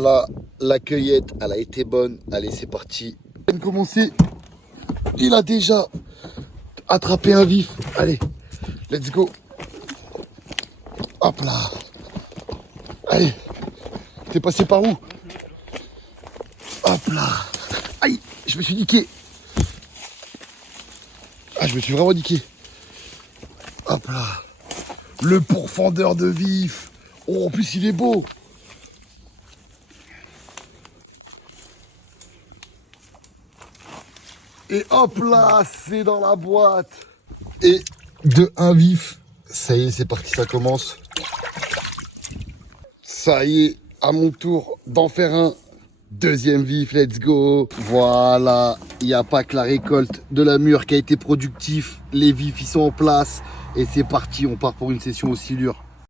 Voilà, la cueillette, elle a été bonne. Allez, c'est parti. On vient de commencer. Il a déjà attrapé un vif. Allez, let's go. Hop là. Allez, t'es passé par où? Hop là. Aïe, je me suis niqué. Ah, je me suis vraiment niqué. Hop là. Le pourfendeur de vif. Oh, en plus, il est beau. Et hop là, c'est dans la boîte. Et de un vif. Ça y est, c'est parti, ça commence. Ça y est, à mon tour d'en faire un. Deuxième vif, let's go. Voilà, il n'y a pas que la récolte de la mûre qui a été productif. Les vifs, ils sont en place. Et c'est parti, on part pour une session au silure.